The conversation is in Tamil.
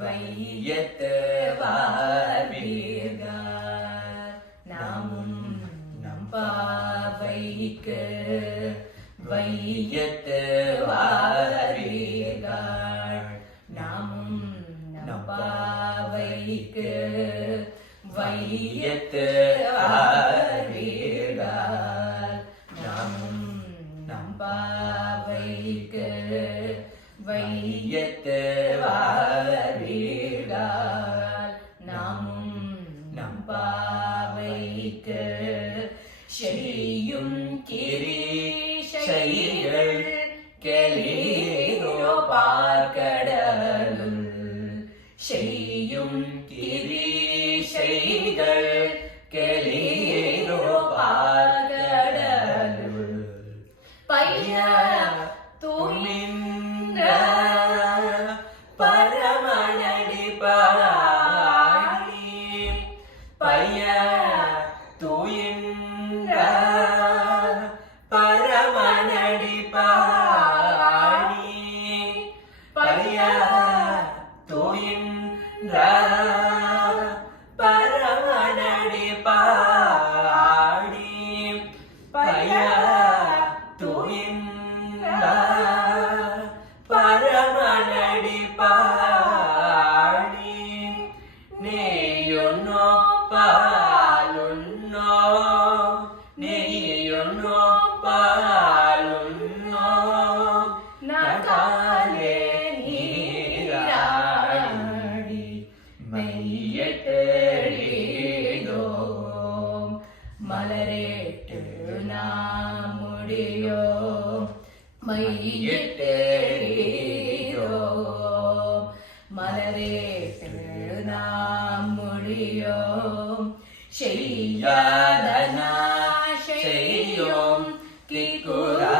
வையத்து வாழ்வீர்கள் நாமும் நம் பாவைக்கு வையத்து வாழ்வீர்கள் நாமும் நம் பாவைக்கு வையத்து வாழ்வீர்கள் நாமும் நம் பாவைக்கு வையத்து வாழ்வீர்கள் நாமும் நம் பாவைக்கு செய்யும் கிரீஷைகள் கெளீரோ பார்க்கடலுள் செய்யும் கிரீஷைகள் கெளீரோ பார்க்கடலுள் பைய துமின்ற பரமனடி பாடி பைய துயின்ற பரமனடி பாடி பைய துயின்ற பரமனடி பாடி பைய துயின்ற பரமனடி பாடி நேயுன்னோ பாலுன்னோ நேயுன்னோ பாலுன்னோ நகாலே நீராடி மெய்யட்டேடோம் மலரேட்டு நாம் முடியோ மையிட்டேடோம் மலரேட்டு நாம் முடியோ செய்யாதனா செய்யோம் கிக்குரா